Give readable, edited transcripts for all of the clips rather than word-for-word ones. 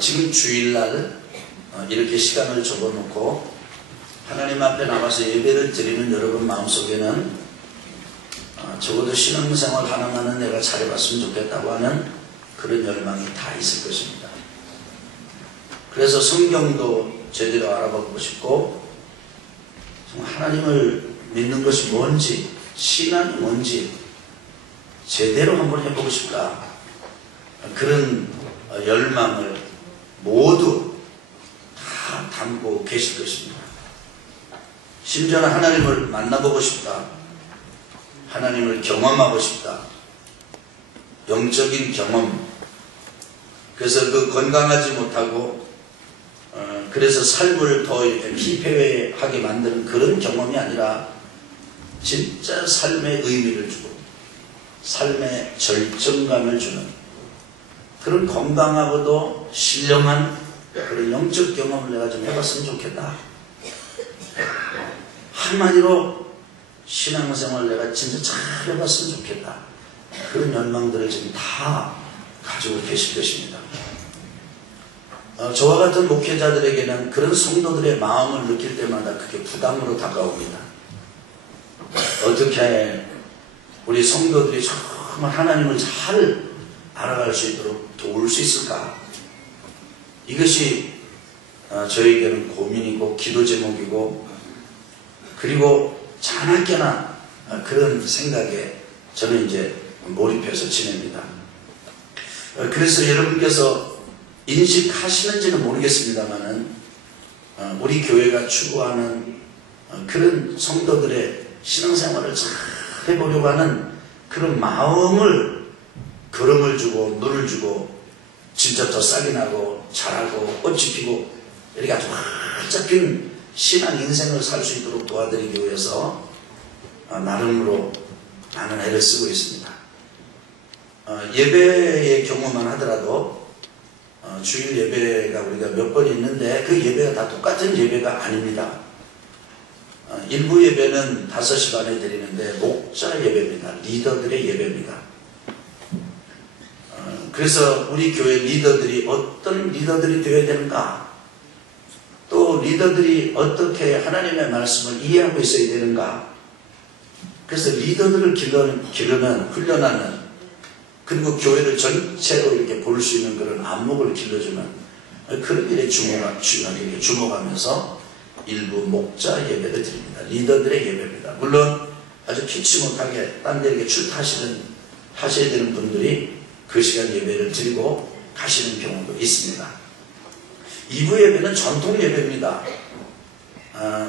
지금 주일날 이렇게 시간을 접어놓고 하나님 앞에 나와서 예배를 드리는 여러분 마음속에는 적어도 신앙생활 하나만은 내가 잘해봤으면 좋겠다고 하는 그런 열망이 다 있을 것입니다. 그래서 성경도 제대로 알아보고 싶고 하나님을 믿는 것이 뭔지, 신앙이 뭔지 제대로 한번 해보고 싶다. 그런 열망을 모두 다 담고 계실 것입니다. 심지어는 하나님을 만나보고 싶다. 하나님을 경험하고 싶다. 영적인 경험. 그래서 그 건강하지 못하고 그래서 삶을 더 이렇게 피폐하게 만드는 그런 경험이 아니라 진짜 삶의 의미를 주고 삶의 절정감을 주는 그런 건강하고도 신령한 그런 영적 경험을 내가 좀 해봤으면 좋겠다. 한마디로 신앙생활 내가 진짜 잘 해봤으면 좋겠다. 그런 열망들을 지금 다 가지고 계실 것입니다. 저와 같은 목회자들에게는 그런 성도들의 마음을 느낄 때마다 그게 부담으로 다가옵니다. 어떻게 우리 성도들이 정말 하나님을 잘 알아갈 수 있도록 도울 수 있을까? 이것이 저에게는 고민이고 기도 제목이고 그리고 자나깨나 그런 생각에 저는 이제 몰입해서 지냅니다. 그래서 여러분께서 인식하시는지는 모르겠습니다만은 우리 교회가 추구하는 그런 성도들의 신앙생활을 잘 해보려고 하는 그런 마음을 걸음을 주고 물을 주고 진짜 더 싹이 나고 자라고 꽃이 피고 이렇게 아주 활짝 핀 신앙 인생을 살 수 있도록 도와드리기 위해서 나름으로 많은 애를 쓰고 있습니다. 예배의 경우만 하더라도 주일 예배가 우리가 몇 번 있는데 그 예배가 다 똑같은 예배가 아닙니다. 일부 예배는 5시 반에 드리는데 목자 예배입니다. 리더들의 예배입니다. 그래서 우리 교회 리더들이 어떤 리더들이 되어야 되는가, 또 리더들이 어떻게 하나님의 말씀을 이해하고 있어야 되는가. 그래서 리더들을 기르는 훈련하는, 그리고 교회를 전체로 이렇게 볼 수 있는 그런 안목을 길러주는 그런 일에 주목하면서 일부 목자 예배를 드립니다. 리더들의 예배입니다. 물론 아주 피치 못하게 딴 데 이렇게 하셔야 되는 분들이 그 시간 예배를 드리고 가시는 경우도 있습니다. 2부 예배는 전통 예배입니다.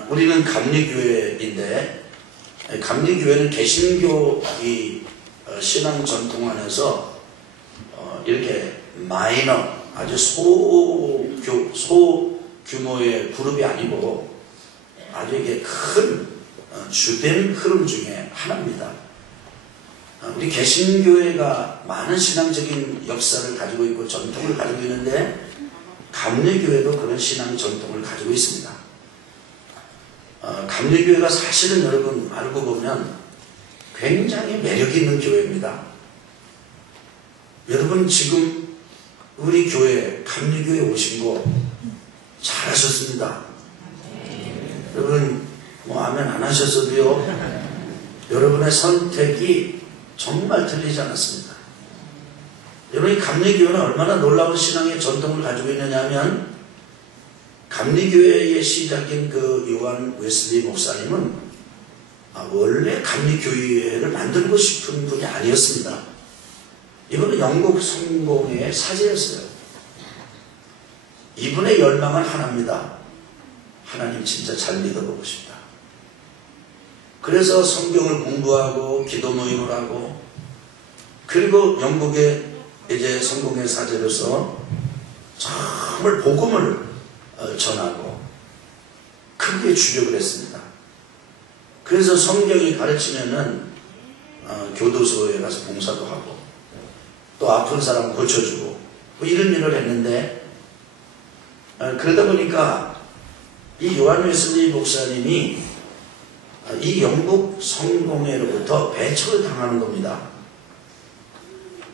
우리는 감리교회인데 감리교회는 개신교 신앙 전통 안에서 이렇게 마이너 아주 소규모의 그룹이 아니고 아주 이게 큰 주된 흐름 중에 하나입니다. 우리 개신교회가 많은 신앙적인 역사를 가지고 있고 전통을 가지고 있는데 감리교회도 그런 신앙 전통을 가지고 있습니다. 감리교회가 사실은 여러분 알고 보면 굉장히 매력이 있는 교회입니다. 여러분 지금 우리 교회 감리교회 오신 거 잘하셨습니다. 여러분 뭐 아멘 안 하셨어도요, 여러분의 선택이 정말 틀리지 않았습니다. 여러분이 감리교회는 얼마나 놀라운 신앙의 전통을 가지고 있느냐 하면, 감리교회의 시작인 그 요한 웨슬리 목사님은 원래 감리교회를 만들고 싶은 분이 아니었습니다. 이분은 영국 성공의 사제였어요. 이분의 열망은 하나입니다. 하나님 진짜 잘 믿어보고 싶다. 그래서 성경을 공부하고 기도 모임을 하고, 그리고 영국의 이제 성공의 사제로서 정말 복음을 전하고 크게 주력을 했습니다. 그래서 성경이 가르치면은 교도소에 가서 봉사도 하고 또 아픈 사람 고쳐주고 뭐 이런 일을 했는데, 그러다 보니까 이 요한 웨슬리 목사님이 이 영국 성공회로부터 배척을 당하는 겁니다.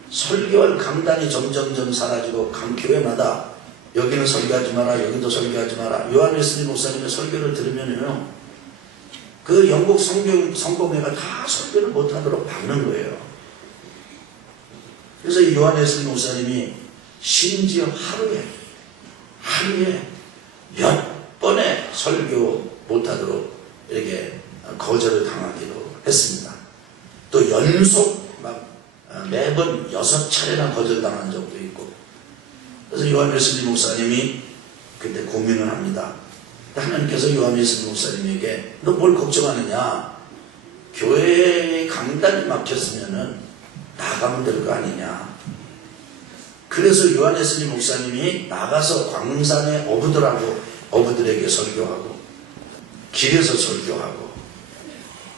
설교할 강단이 점점점 사라지고 각 교회마다 여기는 설교하지 마라, 여기도 설교하지 마라. 요한 웨슬리 목사님의 설교를 들으면요, 그 영국 성공회가 다 설교를 못하도록 막는 거예요. 그래서 이 요한 웨슬리 목사님이 심지어 하루에 몇 번의 설교 못하도록 이렇게 거절을 당하기도 했습니다. 또 연속 매번 6차례나 거절당한 적도 있고. 그래서 요한 웨슬리 목사님이 그때 고민을 합니다. 하나님께서 요한 웨슬리 목사님에게 너 뭘 걱정하느냐, 교회에 강단이 막혔으면은 나가면 될 거 아니냐. 그래서 요한 웨슬리 목사님이 나가서 광산의 어부들에게 설교하고 길에서 설교하고,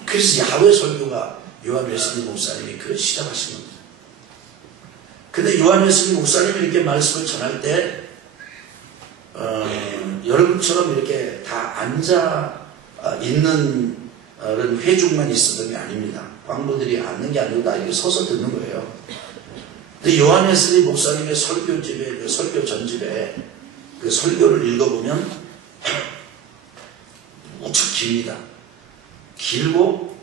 그래서 야외 설교가 요한 웨슬리 목사님이 그걸 시작하신 겁니다. 근데 요한 웨슬리 목사님이 이렇게 말씀을 전할 때 여러분처럼 이렇게 다 앉아 있는 그런 회중만 있었던 게 아닙니다. 광부들이 앉는 게 아니고 다 이렇게 서서 듣는 거예요. 근데 요한 웨슬리 목사님의 설교집에, 그 설교 전집에 그 설교를 읽어보면 무척 깁니다. 길고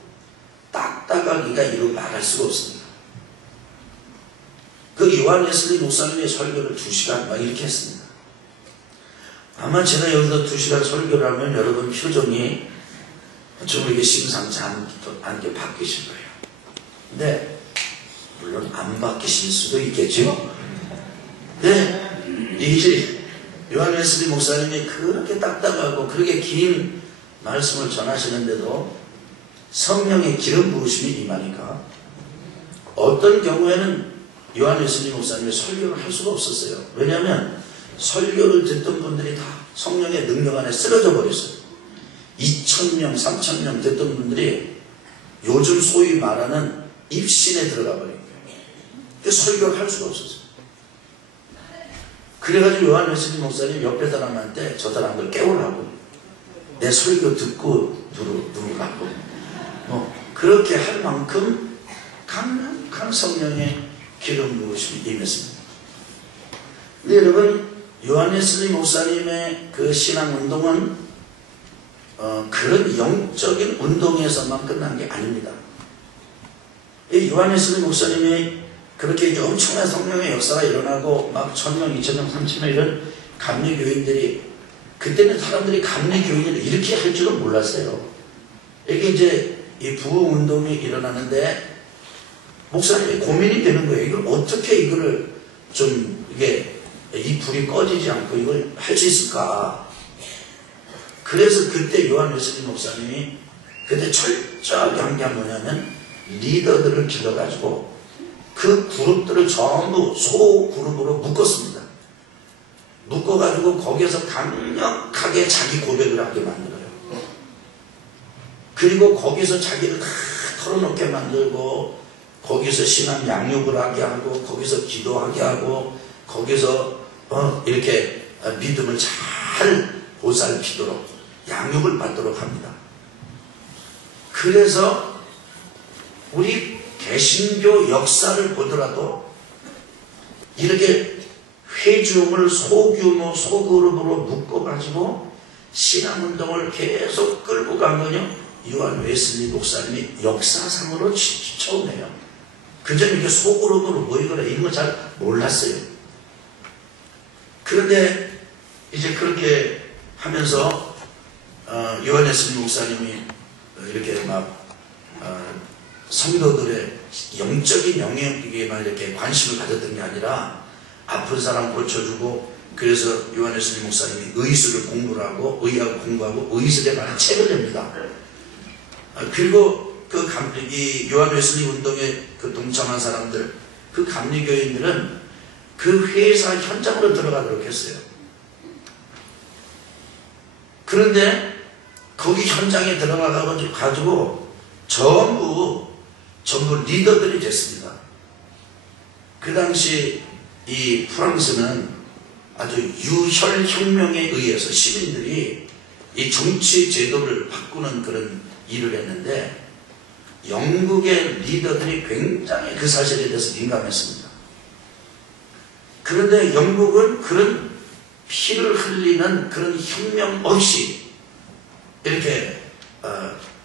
딱딱하기가 이루 말할 수가 없습니다. 그 요한 웨슬리 목사님의 설교를 2시간 막 이렇게 했습니다. 아마 제가 여기서 2시간 설교를 하면 여러분 표정이 좀 이렇게 심상치 않게 바뀌실 거예요. 근데 물론 안 바뀌실 수도 있겠죠. 네, 이 요한 웨슬리 목사님이 그렇게 딱딱하고 그렇게 긴 말씀을 전하시는데도 성령의 기름 부으심이 임하니까 어떤 경우에는 요한 웨슬리 목사님의 설교를 할 수가 없었어요. 왜냐하면 설교를 듣던 분들이 다 성령의 능력 안에 쓰러져 버렸어요. 2,000명, 3,000명 듣던 분들이 요즘 소위 말하는 입신에 들어가 버린 거예요. 그 설교를 할 수가 없었어요. 그래가지고 요한 웨슬리 목사님 옆에 사람한테 저 사람들 깨우라고, 내 설교 듣고 누르라고 그렇게 할 만큼 강력한 성령의 기름 부으심이 임했습니다. 근데 여러분, 요한 웨슬리 목사님의 그 신앙운동은 그런 영적인 운동에서만 끝난 게 아닙니다. 이 요한 웨슬리 목사님이 그렇게 엄청난 성령의 역사가 일어나고 막 1,000명, 2,000명, 3,000명 이런 감리교인들이, 그때는 사람들이 감리교인을 이렇게 할 줄은 몰랐어요. 이게 이제 이 부흥운동이 일어나는데 목사님이 고민이 되는 거예요. 이걸 어떻게 이거를 좀 이게 이 불이 꺼지지 않고 이걸 할 수 있을까. 그래서 그때 요한 웨슬리 목사님이 그때 철저하게 한 게 뭐냐면 리더들을 길러가지고 그 그룹들을 전부 소그룹으로 묶었습니다. 묶어가지고 거기에서 강력하게 자기 고백을 하게 만들어요. 그리고 거기서 자기를 다 털어놓게 만들고, 거기서 신앙 양육을 하게 하고, 거기서 기도하게 하고, 거기서 이렇게 믿음을 잘 보살피도록 양육을 받도록 합니다. 그래서 우리 개신교 역사를 보더라도 이렇게 회중을 소규모 소그룹으로 묶어가지고 신앙운동을 계속 끌고 간 거요, 요한 웨슬리 목사님이 역사상으로 처음이에요. 그전에 이렇게 소그룹으로 모이거나 이런 거 잘 몰랐어요. 그런데 이제 그렇게 하면서 요한 웨슬리 목사님이 이렇게 막 성도들의 영적인 영역에만 이렇게 관심을 가졌던 게 아니라 아픈 사람 고쳐주고, 그래서 요한 웨슬리 목사님이 의술을 공부를 하고 의학을 공부하고 의술에 관한 책을 냅니다. 그리고 이 요한 웨슬리 운동에 그 동참한 사람들, 그 감리교인들은 그 회사 현장으로 들어가도록 했어요. 그런데 거기 현장에 들어가가지고 전부 리더들이 됐습니다. 그 당시 이 프랑스는 아주 유혈혁명에 의해서 시민들이 이 정치 제도를 바꾸는 그런 일을 했는데, 영국의 리더들이 굉장히 그 사실에 대해서 민감했습니다. 그런데 영국은 그런 피를 흘리는 그런 혁명 없이 이렇게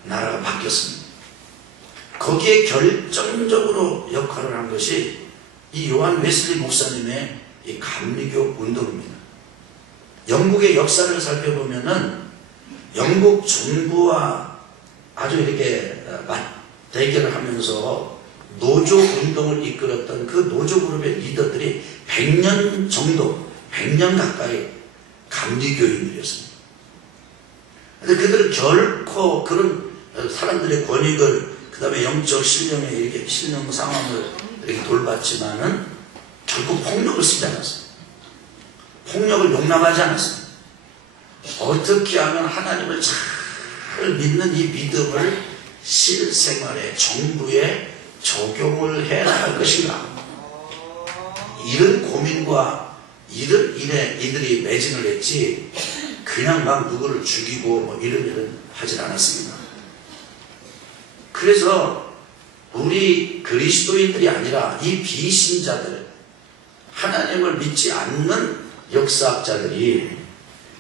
나라가 바뀌었습니다. 거기에 결정적으로 역할을 한 것이 이 요한 웨슬리 목사님의 이 감리교 운동입니다. 영국의 역사를 살펴보면은 영국 정부와 아주 이렇게 대결을 하면서 노조 운동을 이끌었던 그 노조 그룹의 리더들이 100년 정도, 100년 가까이 감리교인들이었습니다. 근데 그들은 결코 그런 사람들의 권익을, 그 다음에 영적 신령에 이렇게 신령 상황을 이렇게 돌봤지만은 결코 폭력을 쓰지 않았어요. 폭력을 용납하지 않았어요. 어떻게 하면 하나님을 잘 믿는 이 믿음을 실생활에, 정부에 적용을 해 나갈 것인가, 이런 고민과 이런 일에 이들이 매진을 했지, 그냥 막 누구를 죽이고 뭐 이런 하진 않았습니다. 그래서 우리 그리스도인들이 아니라 이 비신자들, 하나님을 믿지 않는 역사학자들이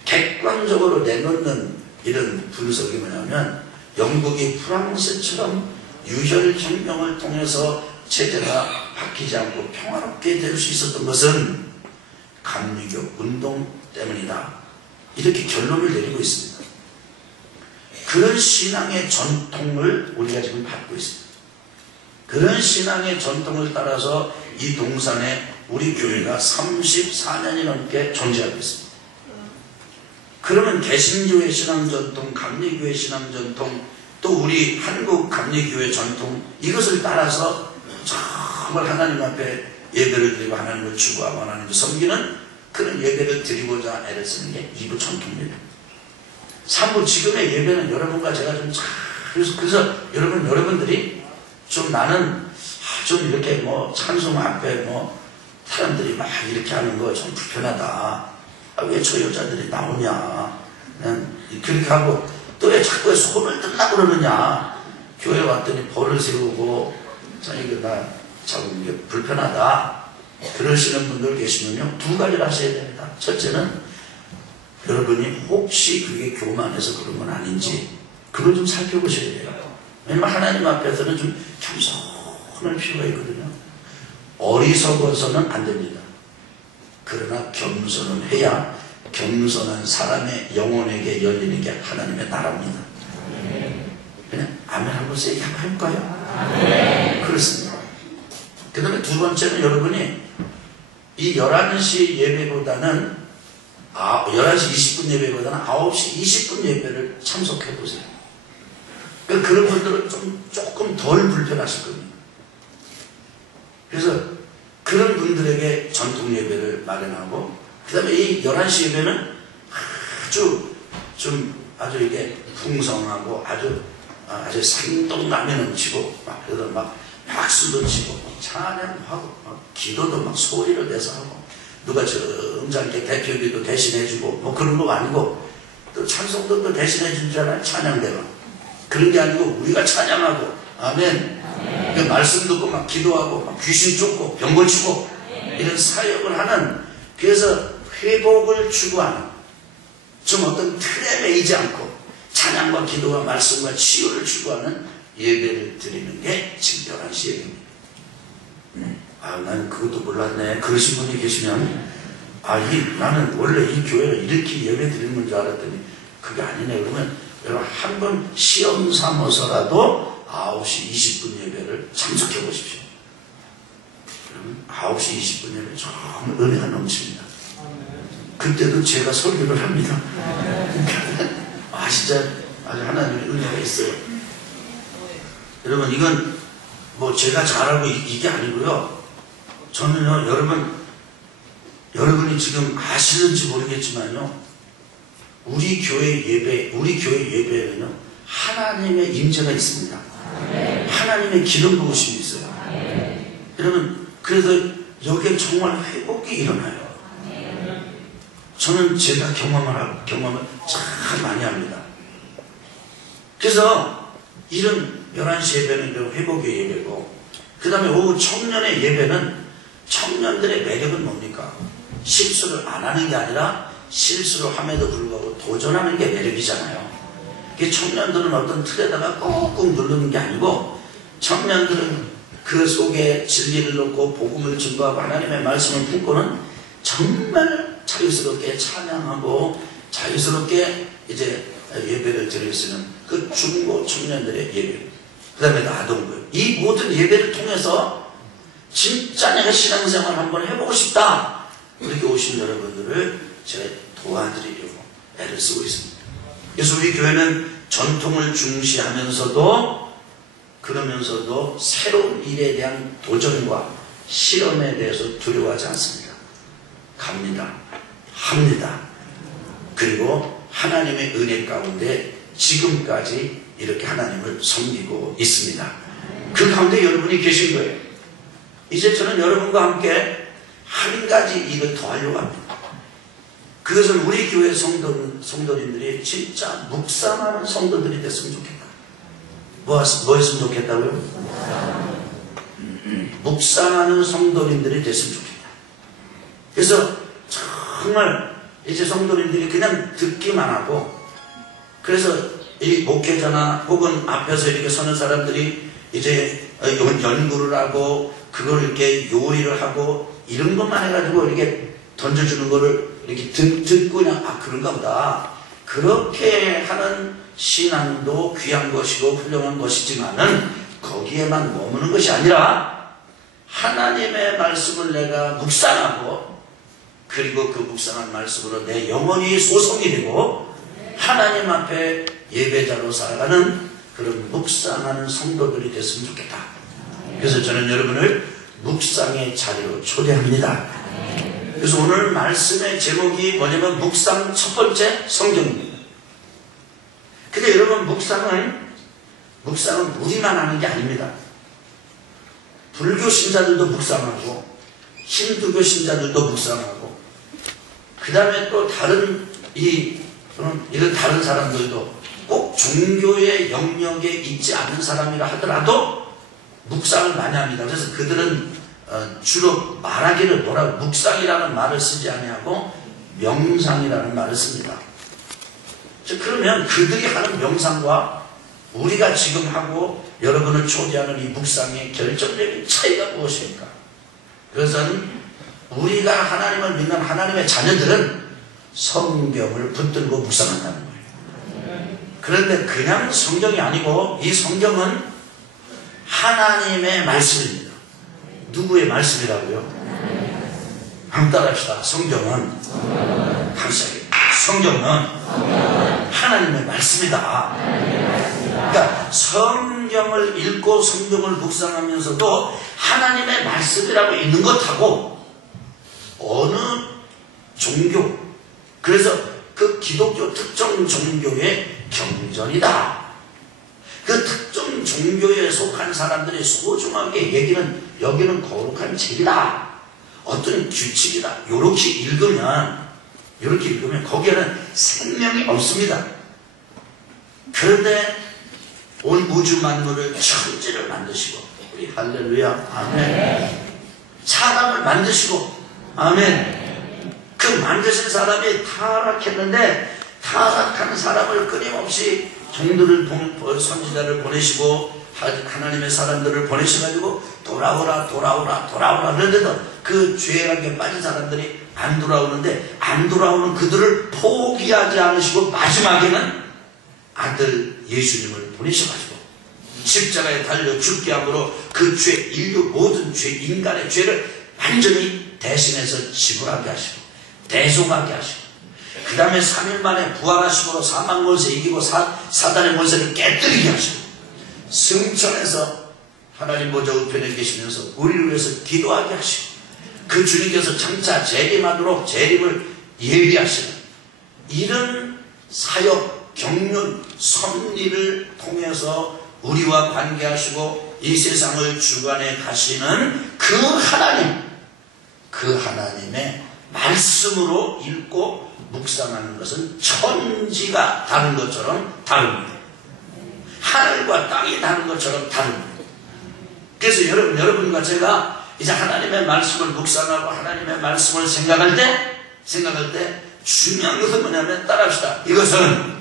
객관적으로 내놓는 이런 분석이 뭐냐면, 영국이 프랑스처럼 유혈혁명을 통해서 체제가 바뀌지 않고 평화롭게 될 수 있었던 것은 감리교 운동 때문이다, 이렇게 결론을 내리고 있습니다. 그런 신앙의 전통을 우리가 지금 받고 있습니다. 그런 신앙의 전통을 따라서 이 동산에 우리 교회가 34년이 넘게 존재하고 있습니다. 그러면 개신교의 신앙 전통, 감리교의 신앙 전통, 또 우리 한국 감리교회 전통, 이것을 따라서 정말 하나님 앞에 예배를 드리고 하나님을 추구하고 하나님을 섬기는 그런 예배를 드리고자 애를 쓰는 게 2부 전통 예배입니다. 3부 지금의 예배는 여러분과 제가 좀 그래서 여러분들이 좀 나는 좀 이렇게 뭐 찬송 앞에 뭐 사람들이 막 이렇게 하는 거 좀 불편하다. 왜 저 여자들이 나오냐. 그렇게 하고 또 왜 자꾸 손을 뜯나 그러느냐. 교회 왔더니 벌을 세우고 이거 나 참 이게 불편하다. 그러시는 분들 계시면요, 두 가지를 하셔야 됩니다. 첫째는 여러분이 혹시 그게 교만해서 그런 건 아닌지 그걸 좀 살펴보셔야 돼요. 왜냐면 하나님 앞에서는 좀 겸손할 필요가 있거든요. 어리석어서는 안 됩니다. 그러나 겸손은 해야 겸손한 사람의 영혼에게 열리는 게 하나님의 나라입니다. 그냥 아멘 한번 세게 한번 해볼까요? 그렇습니다. 그 다음에 두 번째는 여러분이 이 11시 예배보다는 11시 20분 예배보다는 9시 20분 예배를 참석해 보세요. 그러니까 그런 분들은 조금 덜 불편하실 겁니다. 그래서 그런 분들에게 전통 예배를 마련하고, 그 다음에 이 11시 예배는 아주 이게 풍성하고 아주 생동감이 넘치고, 그래서 막 박수도 치고, 찬양하고, 기도도 막 소리를 내서 하고, 누가 점잖게 대표기도 대신해주고, 뭐 그런 거 아니고, 또 찬송도 또 대신해주잖아요, 찬양대가. 그런 게 아니고, 우리가 찬양하고, 아멘. 그 말씀 듣고 막 기도하고, 막 귀신 쫓고, 병 고치고, 이런 사역을 하는, 그래서 회복을 추구하는, 좀 어떤 틀에 매이지 않고, 찬양과 기도와 말씀과 치유를 추구하는 예배를 드리는 게 지금 11시 예배입니다. 나는 그것도 몰랐네. 그러신 분이 계시면, 나는 원래 이 교회를 이렇게 예배 드리는 줄 알았더니, 그게 아니네. 그러면 여러분 한 번 시험 삼아서라도 9시 20분 예배를 참석해 보십시오. 그러면 9시 20분 예배 정말 은혜가 넘칩니다. 그때도 제가 설교를 합니다. 진짜 아주 하나님의 은혜가 있어요. 여러분, 이건 뭐 제가 잘하고 이게 아니고요. 저는요, 여러분이 지금 아시는지 모르겠지만요, 우리 교회 예배에는요, 하나님의 임재가 있습니다. 하나님의 기름 부으심이 있어요. 여러분, 그래서 여기에 정말 회복이 일어나요. 저는 제가 경험을 참 많이 합니다. 그래서 이런 11시 예배는 회복의 예배고, 그 다음에 오후 청년의 예배는 청년들의 매력은 뭡니까? 실수를 안 하는 게 아니라 실수를 함에도 불구하고 도전하는 게 매력이잖아요. 청년들은 어떤 틀에다가 꾹꾹 누르는 게 아니고, 청년들은 그 속에 진리를 넣고 복음을 증거하고 하나님의 말씀을 품고는 정말 자유스럽게 찬양하고 자유스럽게 이제 예배를 드릴 수 있는 그 중고 청년들의 예배, 그 다음에 아동들, 이 모든 예배를 통해서 진짜 내가 신앙생활 한번 해보고 싶다, 이렇게 오신 여러분들을 제가 도와드리려고 애를 쓰고 있습니다. 그래서 우리 교회는 전통을 중시하면서도, 그러면서도 새로운 일에 대한 도전과 실험에 대해서 두려워하지 않습니다. 갑니다. 합니다. 그리고 하나님의 은혜 가운데 지금까지 이렇게 하나님을 섬기고 있습니다. 그 가운데 여러분이 계신 거예요. 이제 저는 여러분과 함께 한 가지 일을 더 하려고 합니다. 그것은 우리 교회 성도님들이 진짜 묵상하는 성도들이 됐으면 좋겠다. 뭐 했으면 좋겠다고요? 묵상하는 성도님들이 됐으면 좋겠다. 그래서 정말 이제 성도님들이 그냥 듣기만 하고, 그래서 이 목회자나 혹은 앞에서 이렇게 서는 사람들이 이제 연구를 하고 그걸 이렇게 요리를 하고 이런 것만 해가지고 이렇게 던져주는 거를 이렇게 듣고 그냥 그런가 보다, 그렇게 하는 신앙도 귀한 것이고 훌륭한 것이지만은 거기에만 머무는 것이 아니라 하나님의 말씀을 내가 묵상하고, 그리고 그 묵상한 말씀으로 내 영혼이 소성이 되고 하나님 앞에 예배자로 살아가는 그런 묵상하는 성도들이 됐으면 좋겠다. 그래서 저는 여러분을 묵상의 자리로 초대합니다. 그래서 오늘 말씀의 제목이 뭐냐면 묵상 첫 번째 성경입니다. 근데 여러분, 묵상은 우리만 하는 게 아닙니다. 불교 신자들도 묵상하고 힌두교 신자들도 묵상하고, 그 다음에 또 다른 이런 다른 사람들도 꼭 종교의 영역에 있지 않는 사람이라 하더라도 묵상을 많이 합니다. 그래서 그들은 주로 말하기를 묵상이라는 말을 쓰지 아니하고 명상이라는 말을 씁니다. 그러면 그들이 하는 명상과 우리가 지금 하고 여러분을 초대하는 이 묵상의 결정적인 차이가 무엇입니까? 그것은 우리가 하나님을 믿는 하나님의 자녀들은 성경을 붙들고 묵상한다는 거예요. 그런데 그냥 성경이 아니고 이 성경은 하나님의 말씀입니다. 누구의 말씀이라고요? 한번 따라합시다. 성경은 하나님의 말씀이다. 그러니까 성경을 읽고 성경을 묵상하면서도 하나님의 말씀이라고 있는 것하고 어느 종교, 그래서 그 기독교 특정 종교의 경전이다. 그 특정 종교에 속한 사람들이 소중하게 여기는 거룩한 책이다, 어떤 규칙이다, 이렇게 읽으면 거기에는 생명이 없습니다. 그런데 온 우주 만물을, 천지를 만드시고, 우리 할렐루야, 아멘. 사람을 만드시고, 아멘. 그 만드신 사람이 타락했는데 타락한 사람을 끊임없이 종들을, 선지자를 보내시고 하나님의 사람들을 보내셔가지고 돌아오라 그런데도 그 죄악에 빠진 사람들이 안 돌아오는데, 안 돌아오는 그들을 포기하지 않으시고 마지막에는 아들 예수님을 보내셔가지고 십자가에 달려 죽게 함으로 그 죄, 인류 모든 죄, 인간의 죄를 완전히 대신해서 지불하게 하시고 대속하게 하시고, 그 다음에 3일 만에 부활하심으로 사망 권세 이기고 사단의 권세를 깨뜨리게 하시고 승천해서 하나님 보좌 우편에 계시면서 우리를 위해서 기도하게 하시고, 그 주님께서 장차 재림하도록 재림을 예비하시는 이런 사역, 경륜, 섭리를 통해서 우리와 관계하시고 이 세상을 주관해 가시는 그 하나님의 말씀으로 읽고 묵상하는 것은 천지가 다른 것처럼 다릅니다. 하늘과 땅이 다른 것처럼 다릅니다. 그래서 여러분과 제가 이제 하나님의 말씀을 묵상하고 하나님의 말씀을 생각할 때 중요한 것은 뭐냐면 따라합시다. 이것은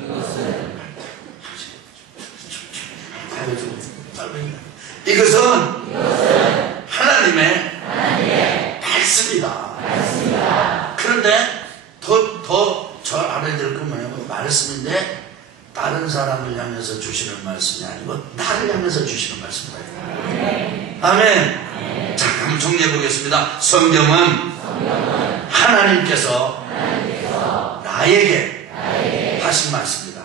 하나님의 말씀이다. 그런데 더 저 알아야 될 건 뭐냐면 말씀인데 다른 사람을 향해서 주시는 말씀이 아니고 나를 향해서 주시는 말씀이다. 아멘. 자, 한번 정리해 보겠습니다. 성경은 하나님께서 나에게 하신 말씀입니다.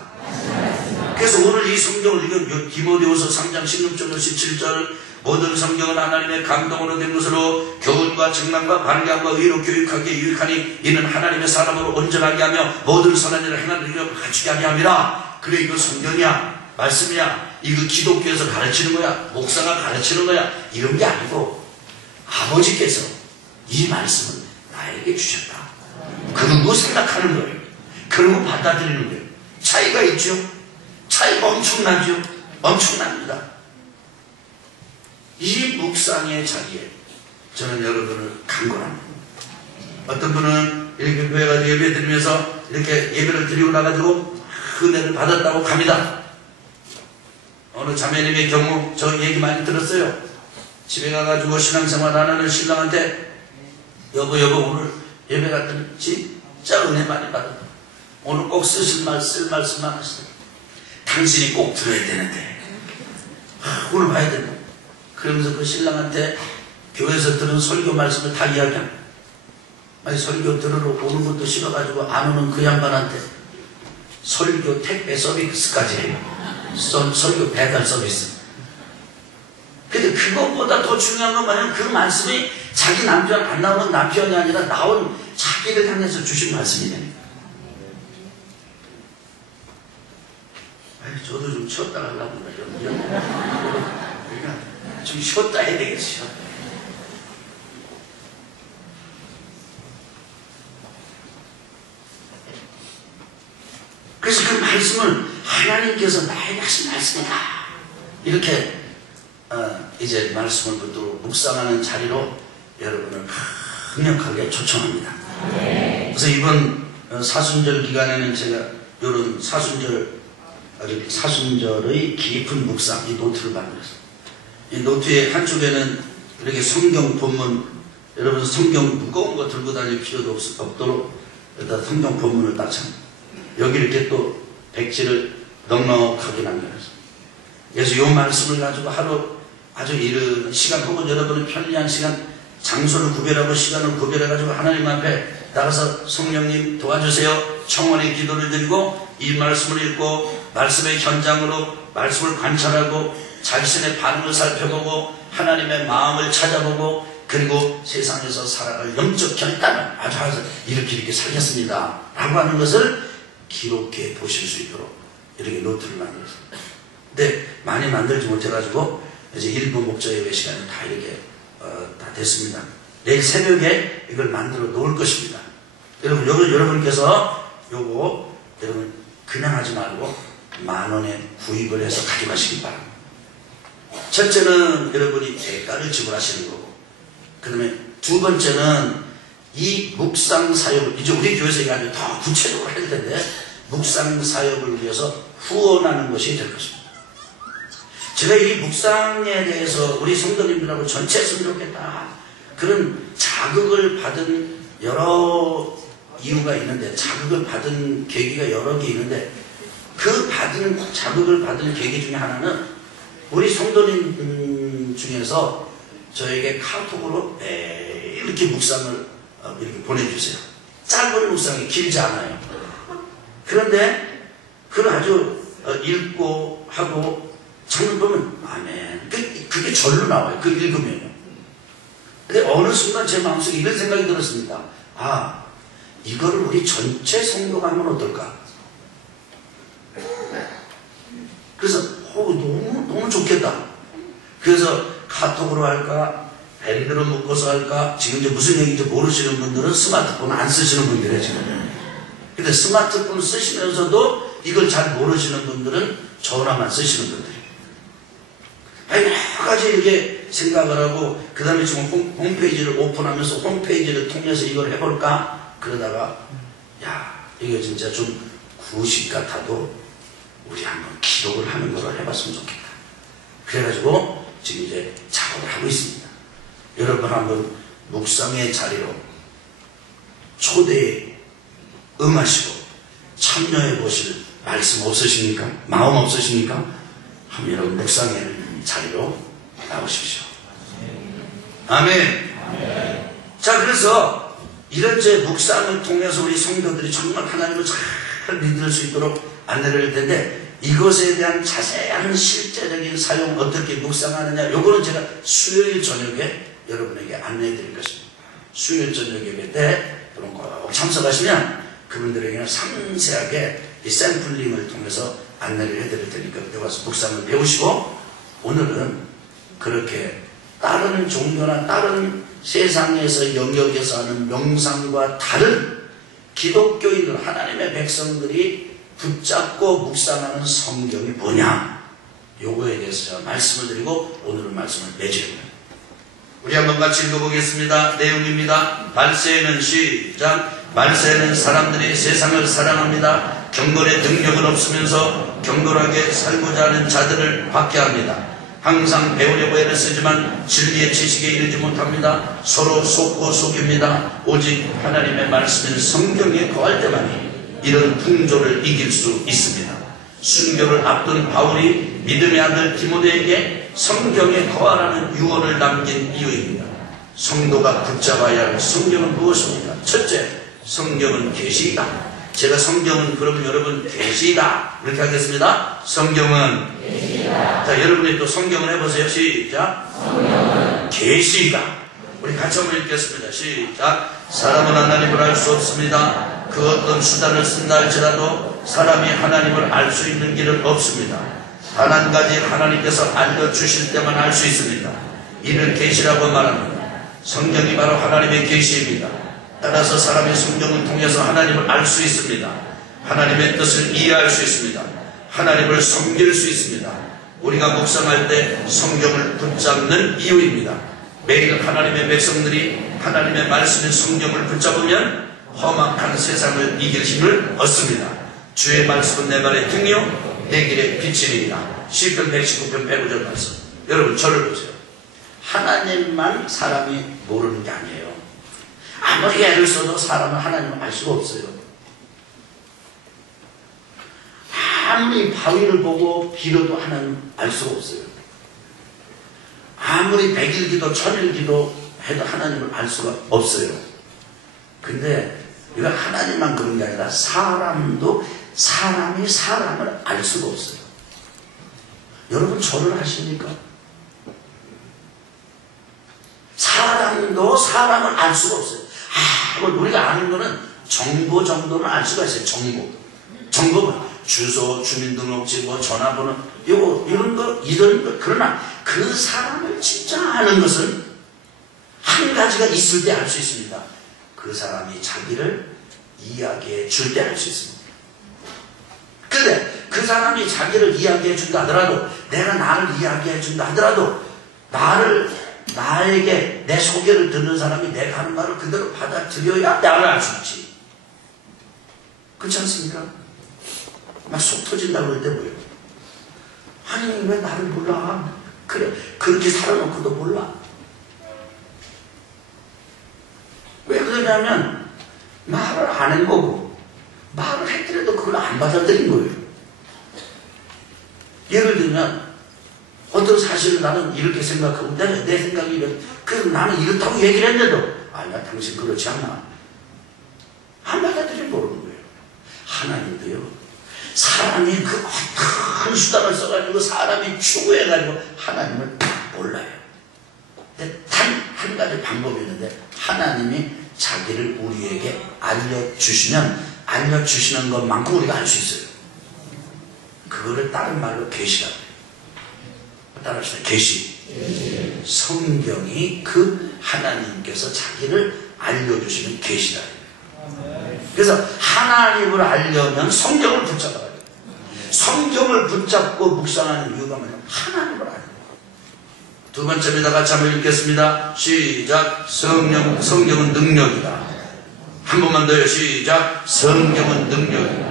그래서 오늘 이 성경을 읽은 디모데후서 3장 16절 17절 모든 성경은 하나님의 감동으로 된 것으로 교훈과 증명과 반감과 의로 교육하기에 유익하니 이는 하나님의 사람으로 온전하게 하며 모든 선한 일을 행하는 일을 갖추게 하게 함이라. 그래, 이거 성경이야, 말씀이야, 이거 기독교에서 가르치는 거야, 목사가 가르치는 거야, 이런 게 아니고 아버지께서 이 말씀을 나에게 주셨다. 그러고 생각하는 거예요. 그러고 받아들이는 거예요. 차이가 있죠. 차이가 엄청나죠. 엄청납니다. 이 묵상의 자리에 저는 여러분을 간구합니다. 어떤 분은 이렇게 교회가 예배 드리면서 이렇게 예배를 드리고 나가지고 은혜를 받았다고 갑니다. 어느 자매님의 경우 저 얘기 많이 들었어요. 집에 가가지고 신앙생활 안 하는 신랑한테 여보 오늘 예배 갔더니 진짜 은혜 많이 받았다. 오늘 꼭 쓸 말씀만 하시다. 당신이 꼭 들어야 되는데 오늘 봐야 된다. 그러면서 그 신랑한테 교회에서 들은 설교 말씀을 다 이야기합니다. 아니, 설교 들으러 오는 것도 싫어가지고 안 오는 그 양반한테 설교 택배 서비스까지 해요. 설교 배달 서비스. 근데 그것보다 더 중요한 건 뭐냐면 그 말씀이 자기 남편 안 나오는 남편이 아니라 나온 자기를 향해서 주신 말씀이네. 아니, 저도 좀 쉬었다 가려고 그래요. 좀 쉬었다 해야 되겠어요. 그래서 그 말씀을 하나님께서 나에게 하신 말씀이다. 이렇게 이제 말씀을 붙들고 묵상하는 자리로 여러분을 강력하게 초청합니다. 그래서 이번 사순절 기간에는 제가 이런 사순절의 깊은 묵상, 이 노트를 만들었어요. 이 노트의 한쪽에는 이렇게 성경 본문, 여러분 성경 무거운 거 들고 다닐 필요도 없도록 일단 성경 본문을 딱 참. 여기 이렇게 또 백지를 넉넉하게 남겨놨어요. 그래서 이 말씀을 가지고 하루 아주 이른 시간 혹은 여러분의 편리한 시간, 장소를 구별하고 시간을 구별해가지고 하나님 앞에 나가서 성령님 도와주세요. 청원의 기도를 드리고 이 말씀을 읽고 말씀의 현장으로 말씀을 관찰하고 자신의 반응을 살펴보고 하나님의 마음을 찾아보고 그리고 세상에서 살아갈 영적 결단을 아주 이렇게 살겠습니다 라고 하는 것을 기록해 보실 수 있도록 이렇게 노트를 만들었습니다. 근데 많이 만들지 못해가지고 이제 일부 목적 예배 시간은 다 이렇게 다 됐습니다. 내일 새벽에 이걸 만들어 놓을 것입니다. 여러분께서 요거 여러분 그냥 하지 말고 10,000원에 구입을 해서 가져가시기 바랍니다. 첫째는 여러분이 대가를 지불하시는 거고, 그 다음에 두 번째는 이 묵상 사역을 이제 우리 교회에서 이거 아니면 더 구체적으로 할 텐데 묵상 사역을 위해서 후원하는 것이 될 것입니다. 제가 이 묵상에 대해서 우리 성도님들하고 전체 했으면 좋겠다 그런 자극을 받은 여러 이유가 있는데, 자극을 받은 계기가 여러 개 있는데, 그 자극을 받은 계기 중에 하나는 우리 성도님 중에서 저에게 카톡으로 이렇게 묵상을 이렇게 보내주세요. 짧은 묵상이 길지 않아요. 그런데 그걸 아주 읽고 하고 장면 보면 아멘. 그게 절로 나와요. 그 읽으면요. 근데 어느 순간 제 마음속에 이런 생각이 들었습니다. 아, 이거를 우리 전체 성도가 하면 어떨까? 그래서 너무 좋겠다. 그래서 카톡으로 할까? 밴드로 묶어서 할까? 지금 이제 무슨 얘기인지 모르시는 분들은 스마트폰 안 쓰시는 분들이에요, 지금. 근데 스마트폰 쓰시면서도 이걸 잘 모르시는 분들은 전화만 쓰시는 분들이에요. 아니, 여러 가지 이렇게 생각을 하고, 그 다음에 지금 홈페이지를 오픈하면서 홈페이지를 통해서 이걸 해볼까? 그러다가 야, 이거 진짜 좀 구식 같아도 우리 한번 기록을 하는 걸 해봤으면 좋겠다. 그래가지고 지금 이제 작업을 하고 있습니다. 여러분 한번 묵상의 자리로 초대에 응하시고 참여해 보실 말씀 없으십니까? 마음 없으십니까? 한번 여러분 묵상의 자리로 나오십시오. 아멘. 자, 그래서 이런 제 묵상을 통해서 우리 성도들이 정말 하나님을 잘 믿을 수 있도록 안내를 할 텐데, 이것에 대한 자세한 실제적인 사용, 어떻게 묵상하느냐, 요거는 제가 수요일 저녁에 여러분에게 안내해 드릴 것입니다. 수요일 저녁 예배 때 여러분 꼭 참석하시면 그분들에게는 상세하게 이 샘플링을 통해서 안내를 해드릴 테니까 그때 와서 묵상을 배우시고, 오늘은 그렇게 다른 종교나 다른 세상에서 영역에서 하는 명상과 다른 기독교인들, 하나님의 백성들이 붙잡고 묵상하는 성경이 뭐냐, 요거에 대해서 제가 말씀을 드리고 오늘은 말씀을 맺습니다. 우리 한번 같이 읽어보겠습니다. 내용입니다. 말세에는 시작. 말세에는 사람들이 세상을 사랑합니다. 경건의 능력은 없으면서 경건하게 살고자 하는 자들을 박해합니다. 항상 배우려고 애를 쓰지만 진리의 지식에 이르지 못합니다. 서로 속고 속입니다. 오직 하나님의 말씀인 성경에 거할 때만이 이런 풍조를 이길 수 있습니다. 순교를 앞둔 바울이 믿음의 아들 디모데에게 성경에 거하라는 유언을 남긴 이유입니다. 성도가 붙잡아야 할 성경은 무엇입니까? 첫째, 성경은 계시이다. 제가 성경은 그럼 여러분 계시이다 이렇게 하겠습니다. 성경은 계시이다. 자, 여러분이 또 성경을 해보세요. 시작. 성경은 계시이다. 우리 같이 한번 읽겠습니다. 시작. 사람은 하나님을 알 수 없습니다. 그 어떤 수단을 쓴다 할지라도 사람이 하나님을 알 수 있는 길은 없습니다. 단 한 가지 하나님께서 알려주실 때만 알 수 있습니다. 이를 계시라고 말합니다. 성경이 바로 하나님의 계시입니다. 따라서 사람이 성경을 통해서 하나님을 알 수 있습니다. 하나님의 뜻을 이해할 수 있습니다. 하나님을 섬길 수 있습니다. 우리가 묵상할 때 성경을 붙잡는 이유입니다. 매일 하나님의 백성들이 하나님의 말씀인 성경을 붙잡으면 험악한 세상을 이길 힘을 얻습니다. 주의 말씀은 내 발의 등이요 내 길의 빛이니이다. 시편 119편 105절 말씀. 여러분 저를 보세요. 하나님만 사람이 모르는 게 아니에요. 아무리 애를 써도 사람은 하나님을 알 수가 없어요. 아무리 바위를 보고 빌어도 하나님 알 수가 없어요. 아무리 100일기도 1000일기도 해도 하나님을 알 수가 없어요. 근데 이건 하나님만 그런 게 아니라 사람도 사람이 사람을 알 수가 없어요. 여러분 절을 하십니까? 사람도 사람을 알 수가 없어요. 우리가 아는 거는 정보 정도는 알 수가 있어요. 정보는 주소, 주민등록지, 전화번호, 이런 거. 그러나 그 사람을 진짜 아는 것은 한 가지가 있을 때 알 수 있습니다. 그 사람이 자기를 이야기해 줄 때 알 수 있습니다. 근데 그 사람이 자기를 이야기해 준다 하더라도, 내가 나를 이야기해 준다 하더라도, 나에게 내 소개를 듣는 사람이 내가 하는 말을 그대로 받아들여야 나를 알 수 있지. 그렇지 않습니까? 막 속 터진다고 그럴 때 뭐예요? 아니 왜 나를 몰라? 그래, 그렇게 살아놓고도 몰라. 왜 그러냐면 말을 안 한 거고, 말을 했더라도 그걸 안 받아들인 거예요. 예를 들면 어떤 사실을 나는 이렇게 생각하고 내 생각이 이렇게, 그래서 나는 이렇다고 얘기를 했는데도 아니야, 당신 그렇지 않나, 안 받아들이면 모르는 거예요. 하나님도요, 사람이 그 어떤 수단을 써가지고 사람이 추구해가지고 하나님을 몰라요. 근데 단 한 가지 방법이 있는데, 하나님이 자기를 우리에게 알려주시는 것만큼 우리가 알 수 있어요. 그거를 다른 말로 계시라고 해요. 따라합시다. 계시. 성경이 그 하나님께서 자기를 알려주시는 계시다. 그래서 하나님을 알려면 성경을 붙잡아야 돼요. 성경을 붙잡고 묵상하는 이유가 뭐냐면 하나님을 알아요. 두 번째입니다. 같이 한번 읽겠습니다. 시작. 성경은 능력이다. 한 번만 더요. 시작. 성경은 능력이다.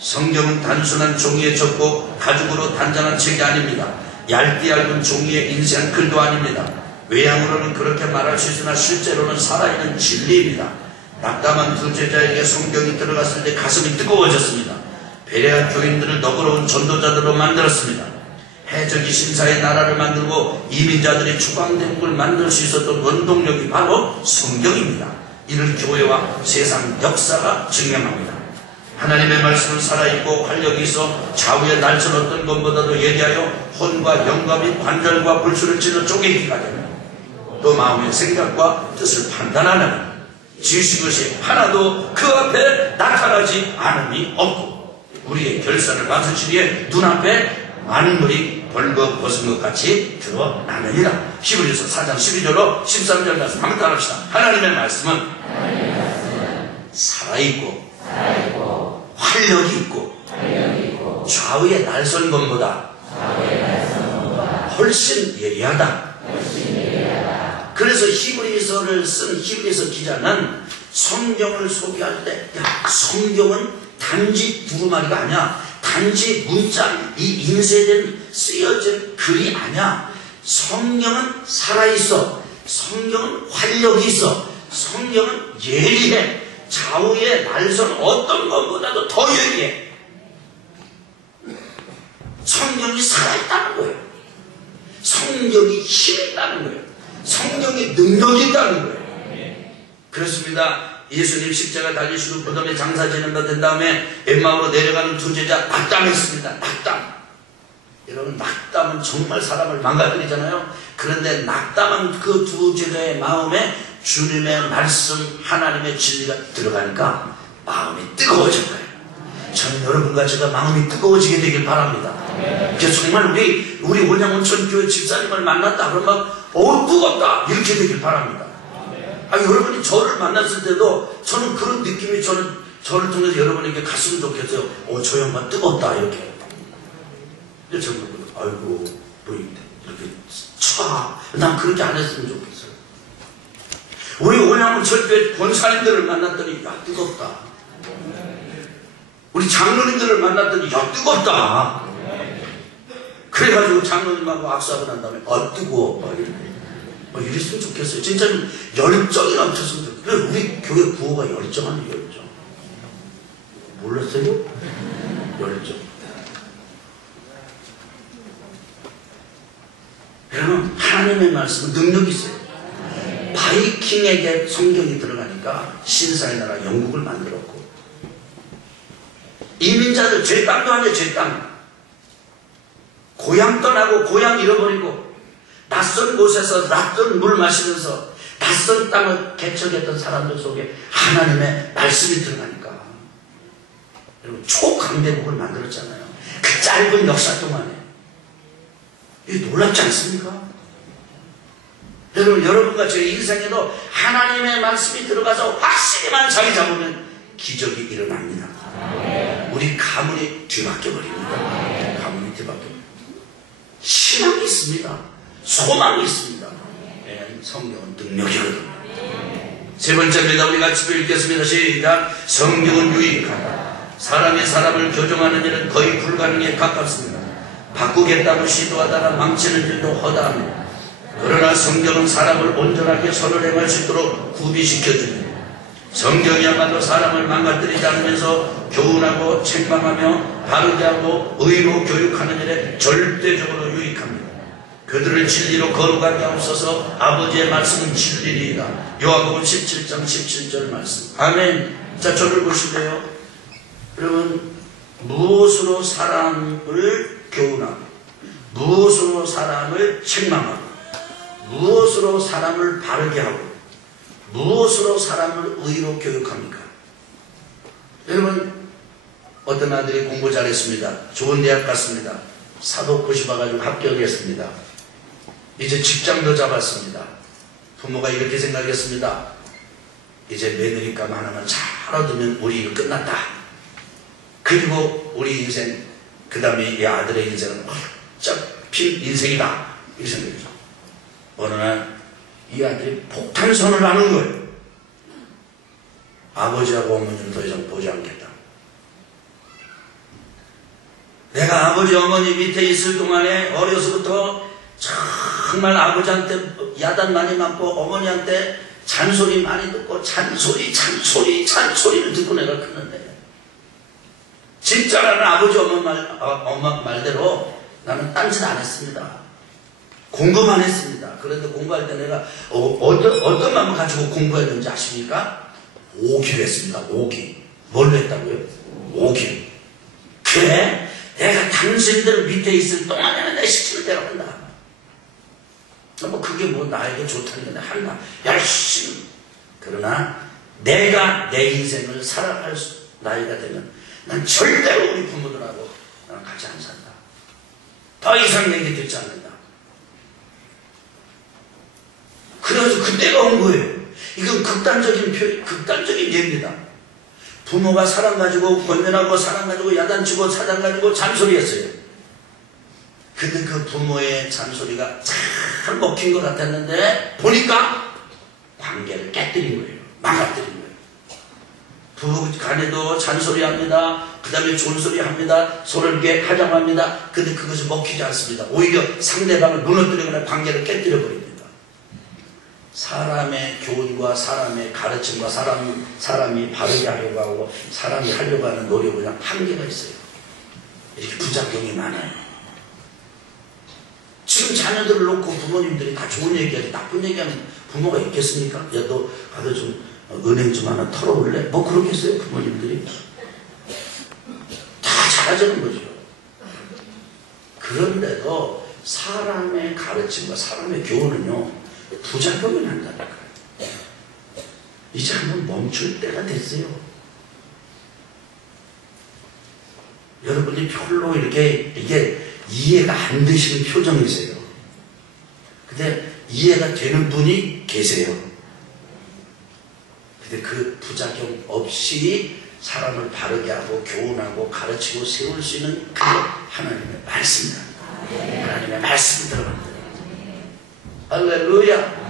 성경은 단순한 종이에 적고 가죽으로 단장한 책이 아닙니다. 얇디 얇은 종이에 인쇄한 글도 아닙니다. 외양으로는 그렇게 말할 수 있으나 실제로는 살아있는 진리입니다. 낙담한 두 제자에게 성경이 들어갔을 때 가슴이 뜨거워졌습니다. 베레아 교인들을 너그러운 전도자들로 만들었습니다. 해적이 신사의 나라를 만들고 이민자들이 추방대국을 만들 수 있었던 원동력이 바로 성경입니다. 이를 교회와 세상 역사가 증명합니다. 하나님의 말씀은 살아있고 활력이 있어 좌우의 날선 어떤 것보다도 예리하여 혼과 영과 및 관절과 불수를 찔러 쪼개기가 됩니다. 또 마음의 생각과 뜻을 판단하는 지식것이 하나도 그 앞에 나타나지 않음이 없고 우리의 결산을 맞추시기에 눈앞에 만물이 벌거벗은 것 같이 드러나느니라. 히브리서 4장 12절로 13절 말씀 한번 따라합시다. 하나님의 말씀은 살아있고 활력이 있고 좌우의 날선 것보다 훨씬 예리하다. 그래서 히브리서를 쓴 히브리서 기자는 성경을 소개할 때 성경은 단지 두루마리가 아니야. 단지 문자, 이 인쇄된 쓰여진 글이 아니야. 성경은 살아있어. 성경은 활력이 있어. 성경은 예리해. 좌우의 날선 어떤 것보다도 더 예리해. 성경이 살아있다는 거예요. 성경이 힘이 있다는 거예요. 성경이 능력이 있다는 거예요. 그렇습니다. 예수님 십자가 달리시고 무덤에 장사 지낸다 된 다음에 엠마오로 내려가는 두 제자 낙담했습니다. 낙담. 여러분, 낙담은 정말 사람을 망가뜨리잖아요. 그런데 낙담한 그 두 제자의 마음에 주님의 말씀, 하나님의 진리가 들어가니까 마음이 뜨거워졌어요. 저는 여러분과 제가 마음이 뜨거워지게 되길 바랍니다. 그래서 정말 우리 온양온천교회 집사님을 만났다 그러면 뜨겁다 이렇게 되길 바랍니다. 여러분이 저를 만났을 때도 저는 그런 느낌이 저를 통해서 여러분에게 갔으면 좋겠어요. 저 양반 뜨겁다 이렇게. 근데 저는 아이고 뭐 이렇게 난 그렇게 안 했으면 좋겠어요. 우리 온양온천교회 권사님들을 만났더니 야 뜨겁다. 우리 장로님들을 만났더니 야 뜨겁다. 그래가지고 장로님하고 악수하고 난 다음에 뜨거워 이랬으면 좋겠어요. 진짜 열정이 넘쳤으면 좋겠어요. 그래 우리 교회 구호가 열정 아니에요. 열정. 몰랐어요? 열정. 여러분, 하나님의 말씀은 능력이 있어요. 바이킹에게 성경이 들어가니까 신사의 나라 영국을 만들었고, 이민자들 제 땅도 아니에요. 제 땅. 고향 떠나고 고향 잃어버리고 낯선 곳에서 낯선 물 마시면서 낯선 땅을 개척했던 사람들 속에 하나님의 말씀이 들어가니까 여러분 초강대국을 만들었잖아요. 그 짧은 역사 동안에. 이게 놀랍지 않습니까? 여러분과 제 인생에도 하나님의 말씀이 들어가서 확실히만 자리 잡으면 기적이 일어납니다. 우리 가문이 뒤바뀌어버립니다. 가문이 뒤바뀌어버립니다. 신앙이 있습니다. 소망이 있습니다. 성경은 능력이거든요. 세 번째입니다. 우리 같이 읽겠습니다. 시작. 성경은 유익하다. 사람이 사람을 교정하는 일은 거의 불가능에 가깝습니다. 바꾸겠다고 시도하다가 망치는 일도 허다합니다. 그러나 성경은 사람을 온전하게 선을 행할 수 있도록 구비시켜줍니다. 성경이야말로 사람을 망가뜨리지 않으면서 교훈하고 책망하며 바르게 하고 의로 교육하는 일에 절대적으로 유익합니다. 그들을 진리로 거룩하게 하옵소서. 아버지의 말씀은 진리이다. 요한복음 17장 17절 말씀. 아멘. 자, 저를 보실래요? 여러분, 무엇으로 사람을 교훈하고, 무엇으로 사람을 책망하고, 무엇으로 사람을 바르게 하고, 무엇으로 사람을 의로 교육합니까? 여러분, 어떤 아들이 공부 잘했습니다. 좋은 대학 갔습니다. 사도고 싶어가지고 합격했습니다. 이제 직장도 잡았습니다. 부모가 이렇게 생각했습니다. 이제 며느리감 하나만 잘 얻으면 우리 일 끝났다. 그리고 우리 인생, 그 다음에 이 아들의 인생은 활짝 핀 인생이다. 이 생각이죠. 어느 날 이 아들이 폭탄선을 하는 거예요. 아버지하고 어머니를 더 이상 보지 않겠다. 내가 아버지 어머니 밑에 있을 동안에 어려서부터 정말 아버지한테 야단 많이 맞고 어머니한테 잔소리 많이 듣고 잔소리를 듣고 내가 컸는데 진짜라는 아버지 엄마 말대로 나는 딴짓 안 했습니다. 공부만 했습니다. 그런데 공부할 때 내가 어떤 마음을 가지고 공부했는지 아십니까? 오기를 했습니다. 오기. 뭘로 했다고요? 오기. 그래? 내가 당신들 밑에 있을 동안에는 내 시키는 대로 한다. 뭐 그게 뭐 나에게 좋다는 게 내가 한다. 열심히. 그러나 내가 내 인생을 살아갈 나이가 되면 난 절대로 우리 부모들하고 나는 같이 안 산다. 더 이상 얘기 듣지 않는다. 그래서 그때가 온 거예요. 이건 극단적인 예입니다. 부모가 사랑 가지고 권면하고 사랑 가지고 야단치고 사장 가지고 잔소리했어요. 근데 그 부모의 잔소리가 잘 먹힌 것 같았는데 보니까 관계를 깨뜨린 거예요. 망가뜨린 거예요. 부부 간에도 잔소리합니다. 그 다음에 좋은 소리 합니다. 서로 이렇게 하자고 합니다. 근데 그것이 먹히지 않습니다. 오히려 상대방을 무너뜨리거나 관계를 깨뜨려 버립니다. 사람의 교훈과 사람의 가르침과 사람이 바르게 하려고 하고 사람이 하려고 하는 노력은 한계가 있어요. 이렇게 부작용이 많아요. 지금 자녀들을 놓고 부모님들이 다 좋은 얘기하지 나쁜 얘기하는 부모가 있겠습니까? 야, 너 가서 좀 은행 좀 하나 털어올래? 뭐 그러겠어요 부모님들이? 다 잘하자는 거죠. 그런데도 사람의 가르침과 사람의 교훈은요 부작용이 난다니까요. 이제 한번 멈출 때가 됐어요. 여러분이 별로 이게 이해가 안 되시는 표정이세요. 근데 이해가 되는 분이 계세요. 근데 그 부작용 없이 사람을 바르게 하고 교훈하고 가르치고 세울 수 있는 그 하나님의 말씀이다. 하나님의 말씀이 들어갑니다. 할렐루야.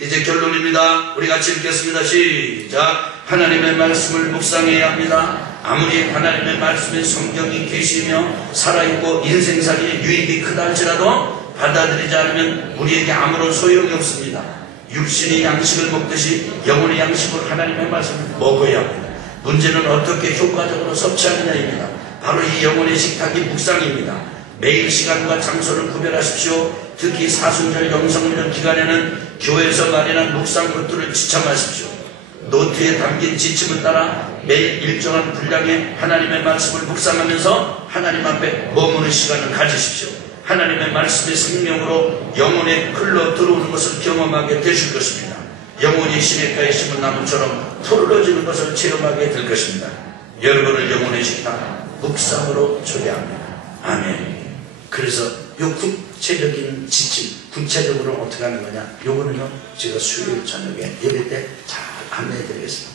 이제 결론입니다. 우리 같이 읽겠습니다. 시작. 하나님의 말씀을 묵상해야 합니다. 아무리 하나님의 말씀에 성경이 계시며 살아있고 인생살이에 유익이 크다 할지라도 받아들이지 않으면 우리에게 아무런 소용이 없습니다. 육신의 양식을 먹듯이 영혼의 양식을 하나님의 말씀을 먹어야 합니다. 문제는 어떻게 효과적으로 섭취하느냐입니다. 바로 이 영혼의 식탁이 묵상입니다. 매일 시간과 장소를 구별하십시오. 특히 사순절 영성일년 기간에는 교회에서 마련한 묵상 노트를 지참하십시오. 노트에 담긴 지침을 따라 매일 일정한 분량의 하나님의 말씀을 묵상하면서 하나님 앞에 머무는 시간을 가지십시오. 하나님의 말씀의 생명으로 영혼에 흘러 들어오는 것을 경험하게 되실 것입니다. 영혼이 시냇가에 심은 나무처럼 푸르러지는 것을 체험하게 될 것입니다. 여러분을 영혼의 식탁 묵상으로 초대합니다. 아멘. 그래서 요 구체적인 지침, 구체적으로 어떻게 하는 거냐, 요거는요 제가 수요일 저녁에 예배 때 잘 안내해 드리겠습니다.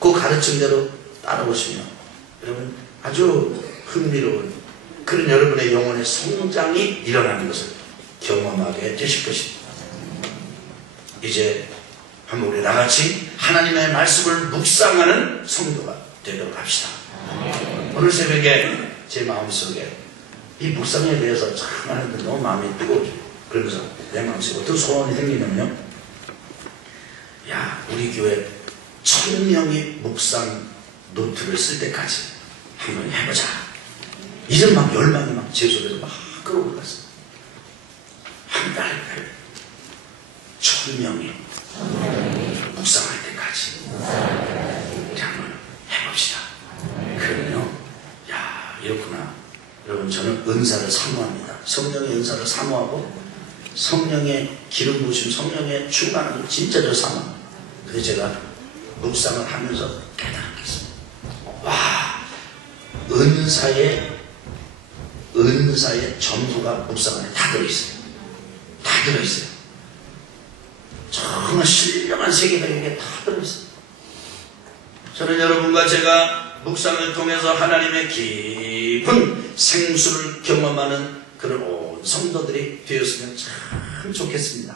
그 가르침대로 따라오시면 여러분 아주 흥미로운 그런 여러분의 영혼의 성장이 일어나는 것을 경험하게 되실 것입니다. 이제 한번 우리 나같이 하나님의 말씀을 묵상하는 성도가 되도록 합시다. 오늘 새벽에 제 마음속에 이 묵상에 대해서 참 하는데 너무 마음이 뜨거워져요. 그러면서 내 마음속에 어떤 소원이 생기냐면요, 야, 우리 교회 1000명이 묵상 노트를 쓸 때까지 한번 해보자. 이제 막 열망이 막 제 속에서 막 끌어올랐어요. 한 달 1000명이 묵상할 때까지 우리 한번 해봅시다. 그러면요, 야, 이렇구나. 여러분, 저는 은사를 사모합니다. 성령의 은사를 사모하고 성령의 기름 부으심, 성령의 충만함을 진짜 저 사모합니다. 그래서 제가 묵상을 하면서 깨달은 게 있습니다. 와, 은사의 전부가 묵상 안에 다 들어있어요. 다 들어있어요. 정말 신령한 세계가 여기에 다 들어있어요. 저는 여러분과 제가 묵상을 통해서 하나님의 깊은 생수를 경험하는 그런 온 성도들이 되었으면 참 좋겠습니다.